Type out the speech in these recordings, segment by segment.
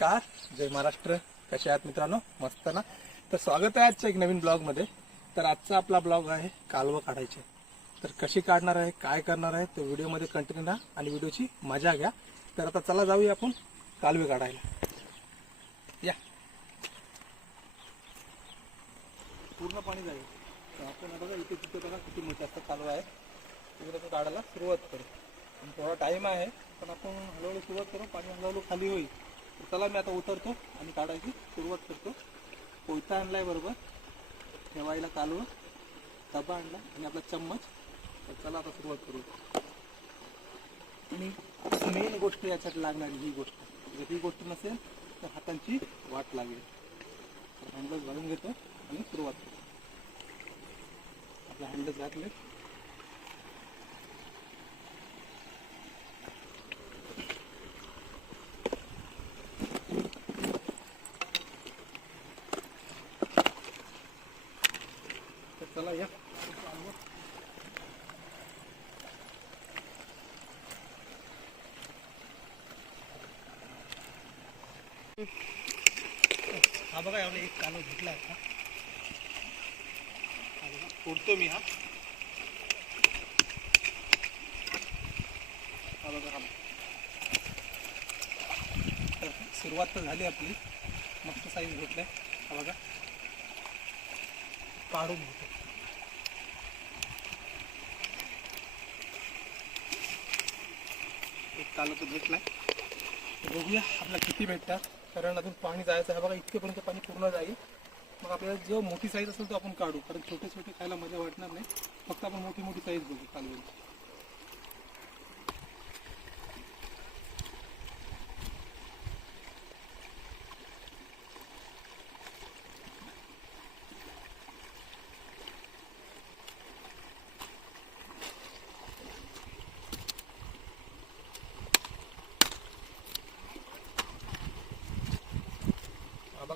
नमस्कार. जय महाराष्ट्र. कसे आहात मित्रांनो? मस्त ना? तर स्वागत आहे आजच्या एक नवीन ब्लॉगमध्ये तर आजचा आपला ब्लॉग आहे कालवं काढायचे. तर कशी काढणार आहे? काय करणार आहे? तर व्हिडिओमध्ये कंटिन्यू राहा आणि व्हिडिओची मजा घ्या. तर आता चला जाऊया आपण कालवे काढायला. या. पूर्ण पाणी जाईल. तर आपण बघा इथे तिथे बघा किती मोठे असतात कालवा आहे. तिकडे तो काढायला सुरुवात करू. आणि थोडा टाईम आहे पण आपण हळूहळू सुरुवात करू. पाणी हळूहळू खाली होईल. चला मी आता उतरतो आणि काढायची सुरुवात करतो. कोयता आणलाय बरोबर. ठेवायला कालवं डबा आणला आणि आपला चम्मच. तर चला आता सुरुवात करू. आणि मेन गोष्ट याच्यात लागणारी ही गोष्ट. जर ही गोष्ट नसेल तर हातांची वाट लागेल. हँडल घालून घेतो आणि सुरुवात करतो आपले हँडल घातले तर चला या हा बघा एवढा एक कालव भेटला आहे. हा मी हा. बघा तर सुरुवात तर झाली आपली. मस्त साईज भेटलाय हा बघा. काढून होतो एक कालव तो भेटलाय बघूया आपला किती भेटतात. कारण अजून पाणी जायचं आहे. बघा इतकेपर्यंत पाणी पूर्ण जाईल. मग आपल्याला जो मोठी साईज असेल तो आपण काढू. कारण छोटे छोटे खायला मजा वाटणार नाही. फक्त आपण मोठी मोठी साईज बघू कालवडी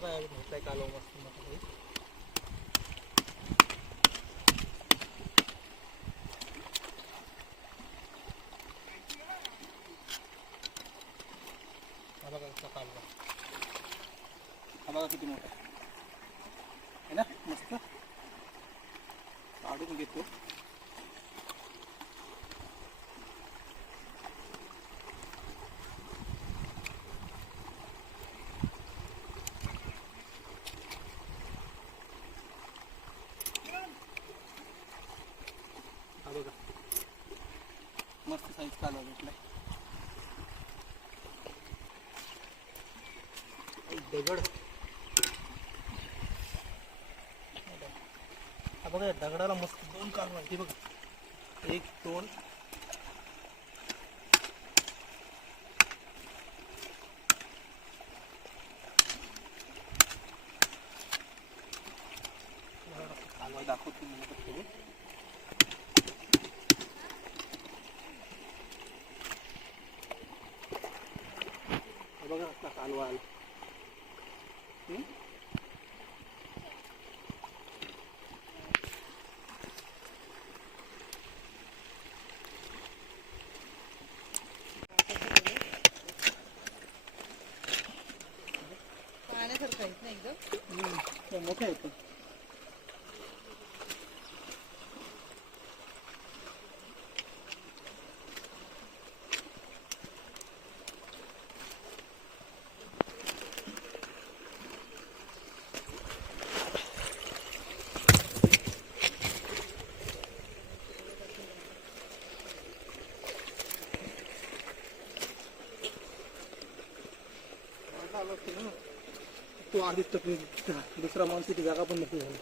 हा बघा यावेळी भेटलाय मस्त मोठा साईज हा बघा कसा कालवा हा बघा किती मोठा आहे है ना मस्त काढून घेतो हा बघा मस्त साईज कालवा भेटलाय एक दगड. हा बघा दगडाला मस्त दोन कालवा आहे ते बघा. एक दोन कालवा दाखवतो मी आता थोडं. हा बघा आपला कालवा आला हम्म? पाहण्यासारखं आहेत ना एकदम हम्म, ते मोठे आहेत पण. आता आलं ते ना. तो आधीच टपली दुसरा माणूस तिथे जागा पण नको झाली.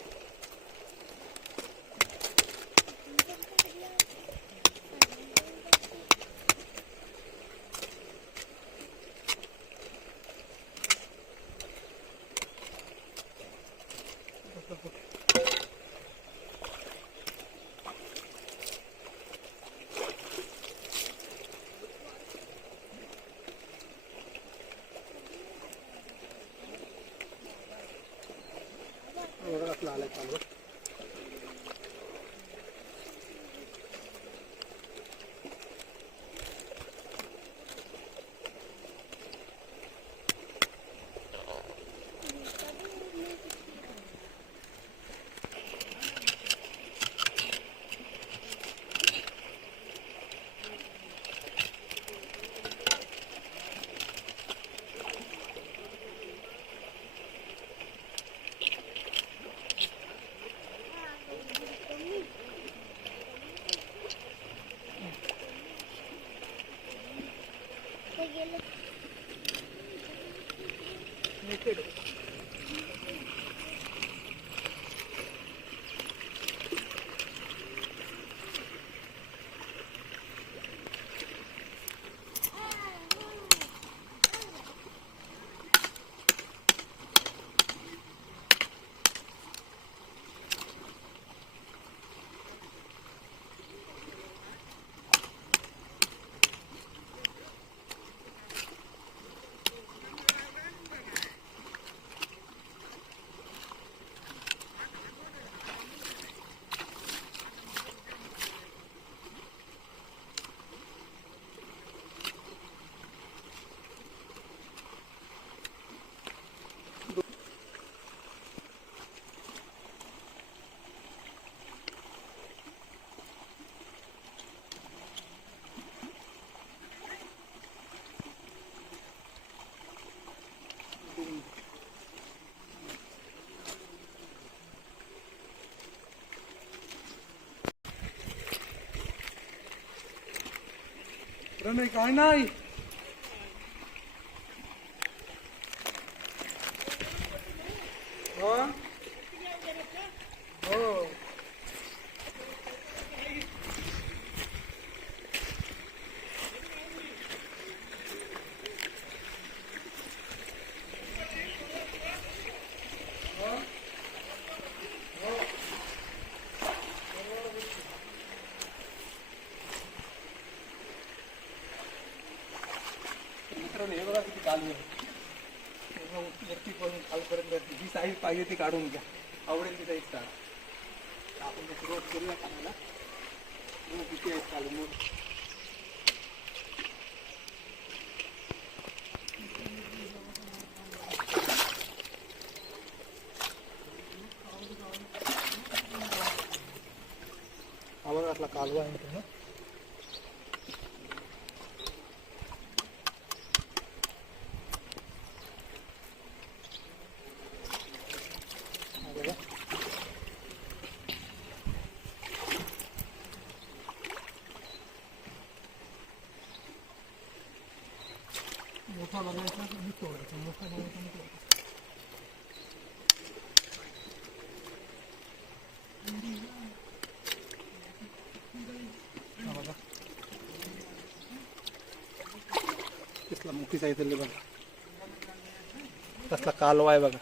प्रणय काय नाही हो हो मित्रांनो हे बघा हो, किती चालू खालपर्यंत जी साईज पाहिजे ती काढून घ्या. आवडेल ती साईज काढा आपण सुरुवात करूया कामाला बघू किती आहेत चालू मग हा आपला कालवा आहे मित्रांनो हा बघा मोठा बघायचा आणि तोडायचा मोठा बघायचा आणि तोडायचा हा बघा कसला आहे साईज बघा. कसला कालवा आहे बघा.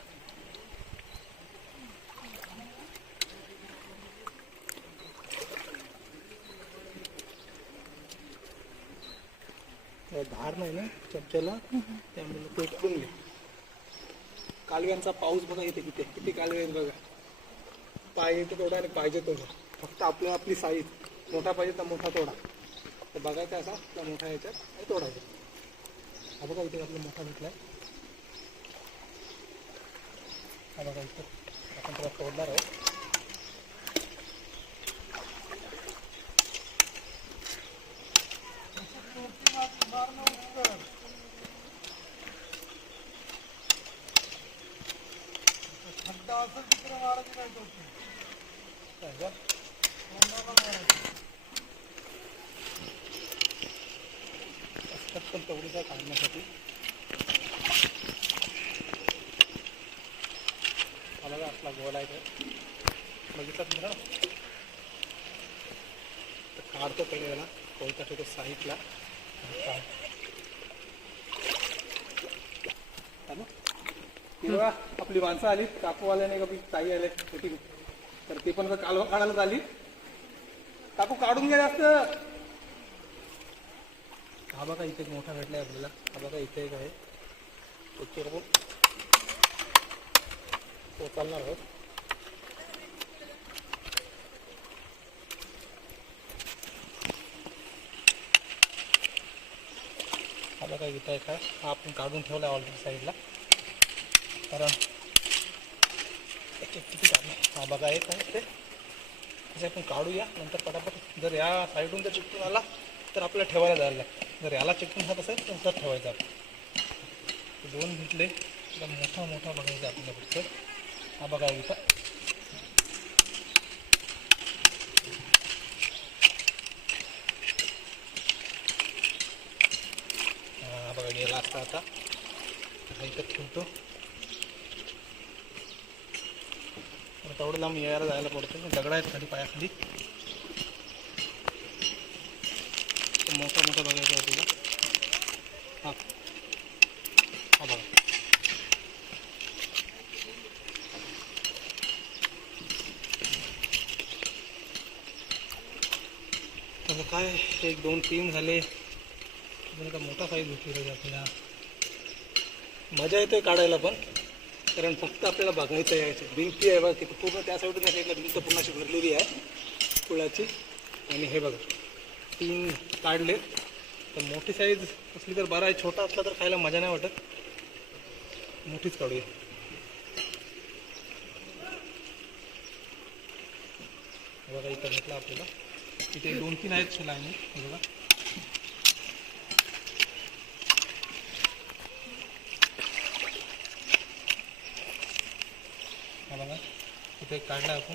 धार नाही ना चमच्याला? त्यामुळे ते करून घे. कालव्यांचा पाऊस बघा येते किती किती कालवे आहेत बघा. पाहिजे तेवढा आणि पाहिजे तेवढा. फक्त आपल्या आपली साईज. मोठा पाहिजे तर मोठा तोडा. तर बघायचा असा तर मोठा याच्यात आणि तोडायचा. हा बघा इथे आपला मोठा भेटला आहे हा बघा इथं आपण त्याला तोडणार आहोत काय का? असतात पण काढण्यासाठी. मला आपला गोल आहे तर बघितला तुम्हाला तर काढतो पहिले याला कोणता ठेवतो साईडला. काय आपली माणसं आली काकूवाल्याने कधी ताई आले तर ती पण कालवा काढायला आली. काकू काढून गेले असतं हा बघा इथे एक मोठा भेटलाय आपल्याला. हा बघा इथे एक आहे. तो चालणार आहोत हा बघा इथं एक आहे. हा आपण काढून ठेवला ऑलरेडी साईडला कारण याच्यात किती काढणार? हा बघा एक आहे ते आपण काढूया. नंतर पटापट जर या साईडून जर चिकटून आला तर आपल्याला ठेवायला जायला लागतं. जर याला चिकटून खात असेल तर नंतर ठेवायचं आपण. दोन भेटले तर मोठा मोठा बघायचा आपल्याला फक्त. हा बघा इथं. हा बघा गेला असता आता. हा इथं ठेवतो. तेवढं लांब यायला जायला पडतो. दगड आहेत खाली पायाखाली तो मोठा मोठा बघायचा आहे तुला. हा. हा बघा. तसं काय एक दोन तीन झाले. का मोठा साईज भेटली पाहिजे आपल्याला. मजा येते काढायला पण. कारण फक्त आपल्याला बघायचं आहे. भिंती आहे बघा तिथं पूर्ण त्या साईडून त्या साईडला भिंत पूर्ण अशी भरलेली आहे कुळाची आणि हे बघा. तीन काढले. तर मोठी साईज असली तर बरं आहे. छोटा असला तर खायला मजा नाही वाटत. मोठीच काढूया. बघा इथं भेटला आपल्याला. इथे दोन तीन आहेत शिला आणि बघा. बघा. इथे काढला आपण.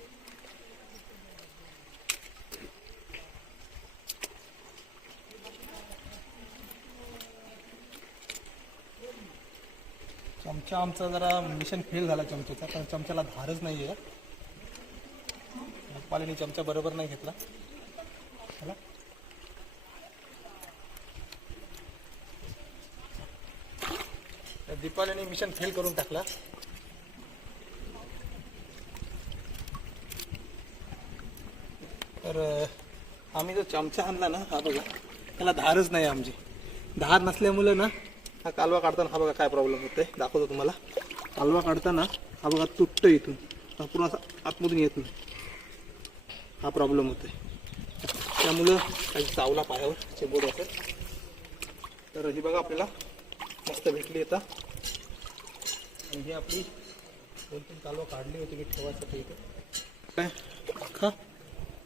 चमचा आमचा जरा मिशन फेल झाला चमच्याचा कारण चमच्याला धारच नाही आहे पालीने चमचा बरोबर नाही घेतला. चला. तर दीपालीने मिशन फेल करून टाकला. तर आम्ही जो चमचा आणला ना हा बघा त्याला धारच नाही आमची. धार नसल्यामुळं ना हा कालवा काढताना हा बघा काय प्रॉब्लेम होतोय. दाखवतो तुम्हाला. कालवा काढताना हा बघा तुटतो इथून. हा पूर्ण असा आतमधून येत नाही. हा प्रॉब्लेम होतोय. त्यामुळं काही चावला पायावर चेबोड असेल तर ही बघा आपल्याला मस्त भेटली आता. आणि ही आपली दोन तीन कालवा काढली होती की ठेवायसाठी इथे. काय? खा.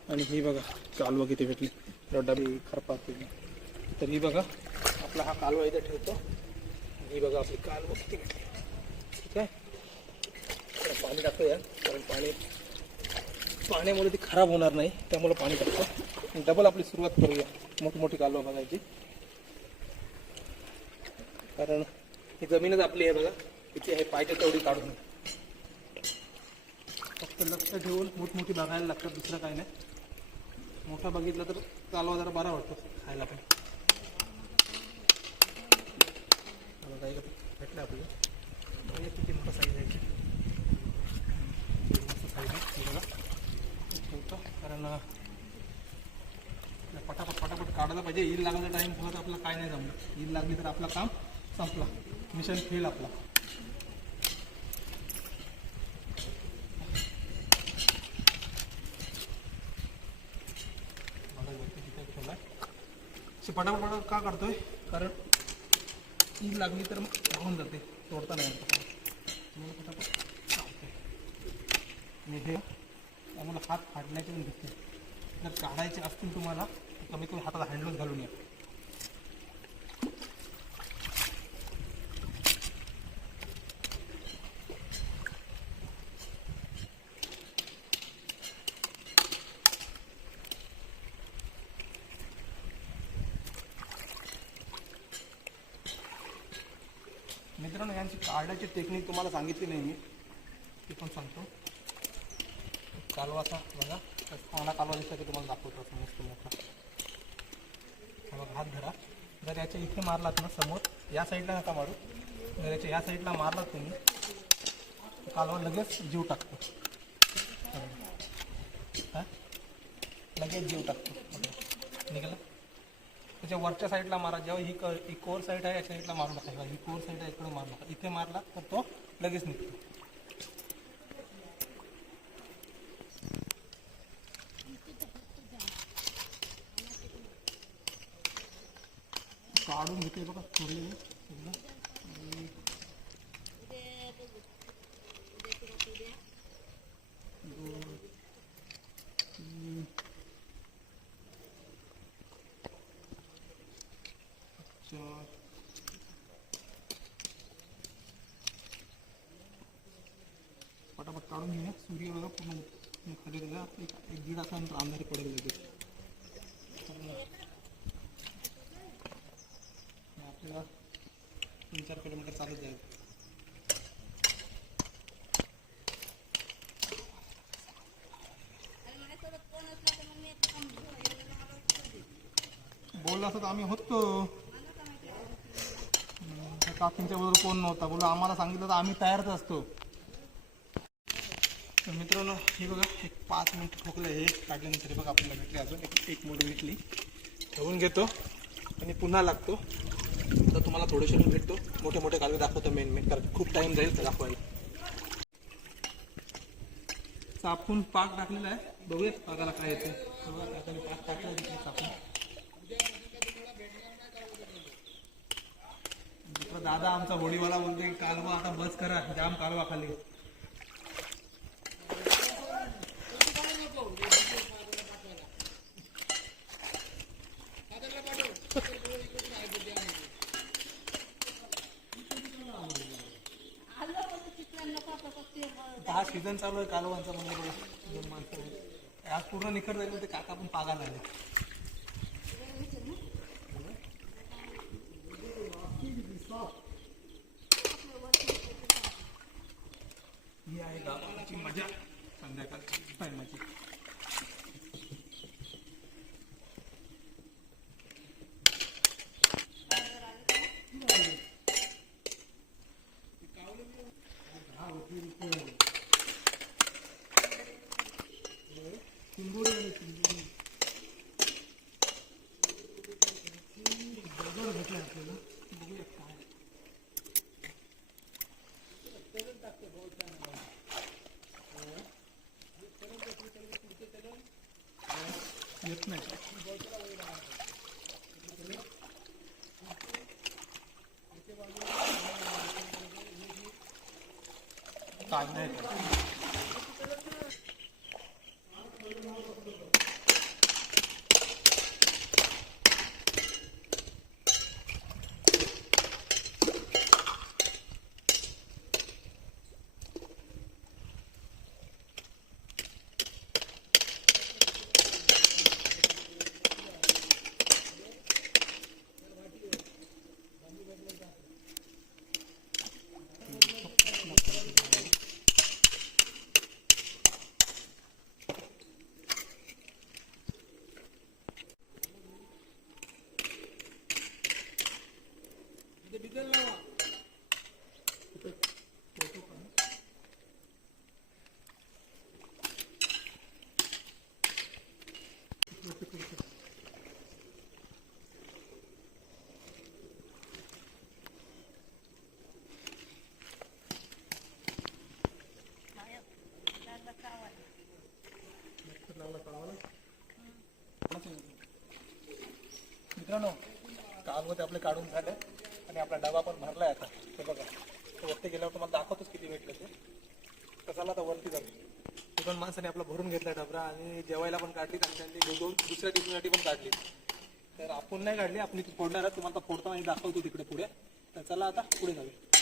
आणि ही बघा कालवा किती भेटली. डबी खरपा तर ही बघा आपला हा कालवा इथे ठेवतो. ही बघा आपली काल किती भेटली ठीक आहे? पाणी टाकूया कारण पाणी पाण्यामुळे ती खराब होणार नाही त्यामुळे पाणी टाकतो. डबल आपली सुरुवात करूया. मोठमोठी कालवा बघायची. कारण ही जमीनच आपली आहे बघा. किती हे पाहिजे तेवढी काढून. फक्त लक्ष ठेवून मोठमोठी बघायला लागतात दुसरं काही नाही. मोठा बघितला तर कालवा जरा बरा वाटतो खायला पण हा बघा, एक बघा किती मोठा साईज आहे कारण पटापट पटापट काढायला पाहिजे. ईल लागला टाईम झाला तर आपलं काय नाही जमलं ईल लागली तर आपलं काम संपला. मिशन फेल आपला. पटापट पटापट का काढतोय कारण ईल लागली तर मग होऊन जाते. तोडता नाही येत. आणि हे आम्हाला हात फाडण्याचे पण भीती जर काढायचे असतील तुम्हाला तर कमीत कमी हाताला हँडलून घालून या. मित्रांनो यांची काढण्याची टेक्निक तुम्हाला सांगितली नाही मी ती पण सांगतो. कालवा असा बघा चांगला कालवा दिसला की तुम्हाला दाखवतो असं मस्त मोठा. बघा हात धरा. जर याच्या इथे मारलात ना समोर या साईडला नका मारू. जर याच्या या साईडला मारलात तुम्ही कालवा लगेच जीव टाकतो. हां? लगेच जीव टाकतो. निघाला? त्याच्या वरच्या साईडला मारा. जेव्हा ही क ही कोर साईड आहे या साईडला मारू नका. हे बघा, ही कोर साईड आहे इकडे मारू नका. इथे मारला तर तो लगेच निघतो. काढून घेते बघा सोडलेले एकदम. काढून घेऊया सूर्य बघा पूर्ण पूर्ण खाली गेला एक एक दीड तासानंतर अंधारी पडेल लगेच तर मग आपल्याला तीन चार किलोमीटर चालत जाईल बोलला असं तर आम्ही होतो. काकींच्या बरोबर कोण नव्हता. बोला आम्हाला सांगितलं तर आम्ही तयारच असतो. तर मित्रांनो हे बघा एक पाच मिनिट ठोकलं हे काढल्यानंतर बघा आपल्याला भेटली अजून. एक एक मोड भेटली. ठेवून घेतो आणि पुन्हा लागतो. तर तुम्हाला थोडेसे भेटतो. मोठे मोठे कालवे दाखवतो मेन मेन कारण खूप टाईम जाईल तर दाखवायला. चापून पाक टाकलेला आहे. बघूयात पाकाला काय येते. बघा पाक टाकला आहे तिथे चापून दुसरा दादा आमचा होडीवाला बोलते कालवा आता बस करा जाम कालवा खाली. हा सीझन चालू आहे कालवांचा म्हणजे दोन माणसं. आज पूर्ण निखर झाले ते काका पण पागायला आले ही आहे गावाची मजा संध्याकाळची टायमाची चिंबोरी आणि चिंबोरी दगड भेटला आपल्याला बघूया काय येत नाही काय मित्रांनो होते आपले काढून झाले आणि आपला डबा पण भरलाय आता. हे बघा तो वरती गेल्यावर तुम्हाला दाखवतोच किती भेटले ते. कसाला आता वरती जाऊ दोन माणसाने आपला भरून घेतला डबरा आणि जेवायला पण काढली आणि त्यांनी दोन दुसऱ्या टिफिनसाठी पण काढली. तर आपण नाही काढली आपण इथे फोडणार तुम्हाला आता आणि दाखवतो तिकडे पुढे. तर चला आता पुढे जाऊया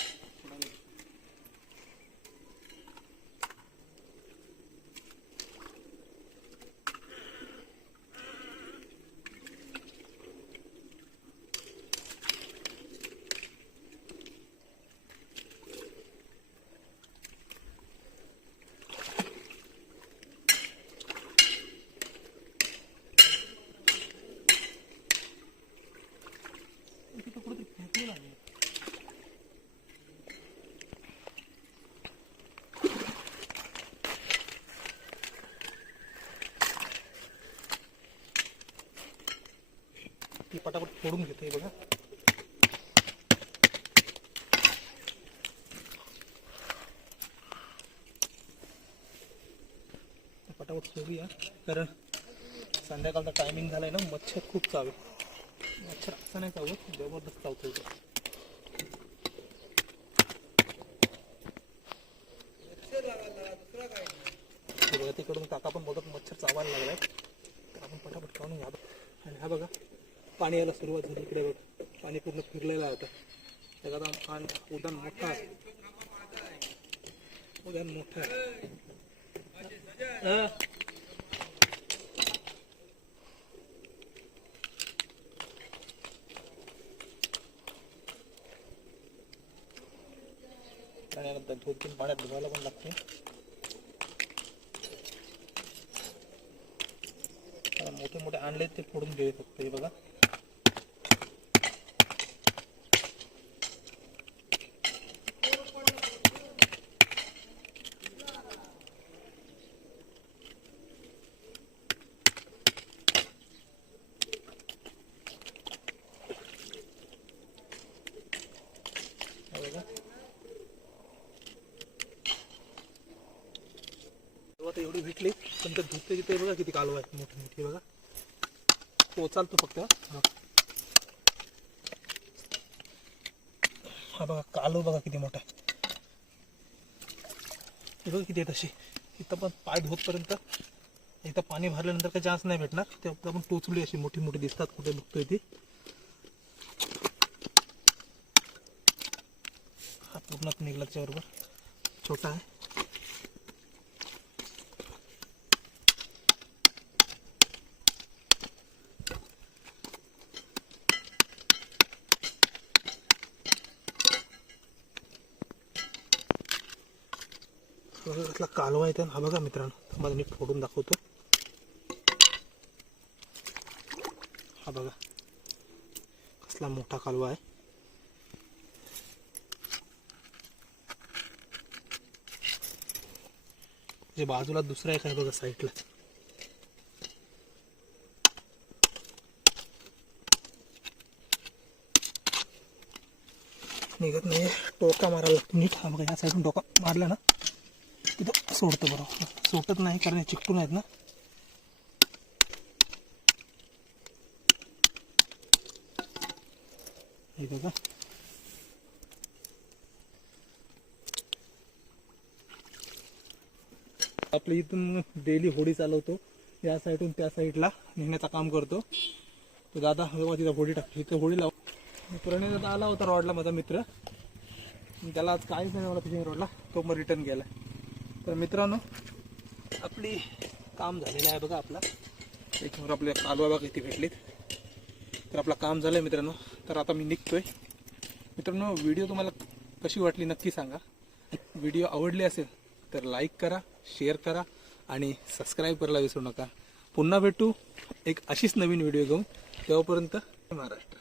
तिथं कुठेतरी फेकलेलं आहे ती पटापट फोडून घेते बघा. पटापट सोडूया कारण संध्याकाळचा टायमिंग झालाय ना मच्छर खूप चावे. मच्छर असं नाही चावत जबरदस्त चावतो इथं. तिकडून काका पण बघत मच्छर चावायला लागलाय. तर आपण पटापट काढून घ्या आणि हा बघा पाणी यायला सुरुवात झाली इकडे बघ. पाणी पूर्ण फिरलेलं आहे आता. एखादा आणि उदान मोठा आहे. उद्या मोठा आहे. हा. दोन तीन पाण्यात धुवायला पण लागते. मोठे मोठे आणले ते फोडून घे फक्त हे बघा हे बघा आता तर एवढी भेटली पण त्या धुते तिथे बघा किती कालवा आहेत. मोठी मोठी बघा. हो चालतो फक्त हा. बघा कालव बघा किती मोठा आहे. बघा किती आहे तशी इथं पण पाय धुतपर्यंत इथं पाणी भरल्यानंतर काही चान्स नाही भेटणार. ते आपण टोचली अशी मोठी मोठी दिसतात कुठे बघतोय ती. हा पूर्णच निघला त्याच्याबरोबर. छोटा आहे बघा कसला कालवा येते हा बघा मित्रांनो तुम्हाला मी फोडून दाखवतो. हा बघा कसला मोठा कालवा आहे. जे बाजूला दुसरा एक आहे बघा साईडला निघत नाही टोका मारायला लागतो. नीट हा बघा या साईडून टोका मारला ना. सोडतं बरोबर सोडत नाही कारण हे चिकटून आहेत ना. हे बघा. आपल्या इथून डेली होडी चालवतो. या साईडून त्या साईडला नेण्याचं काम करतो. तो दादा हवा तिथं होडी टाकतो. इथं होडी लाव प्रणय दादा आला होता रॉडला माझा मित्र. त्याला आज काहीच नाही मला फिशिंग रॉडला तो मग रिटर्न गेला. तर मित्रांनो आपली काम झालेलं आहे बघा आपला. त्याच्यावर आपल्या कालवा बघा इथे भेटलीत. तर आपलं काम झालं आहे मित्रांनो. तर आता मी निघतोय. मित्रांनो व्हिडिओ तुम्हाला कशी वाटली नक्की सांगा. व्हिडिओ आवडली असेल तर लाईक करा शेअर करा आणि सबस्क्राईब करायला विसरू नका. पुन्हा भेटू एक अशीच नवीन व्हिडिओ घेऊन. तेव्हापर्यंत महाराष्ट्र.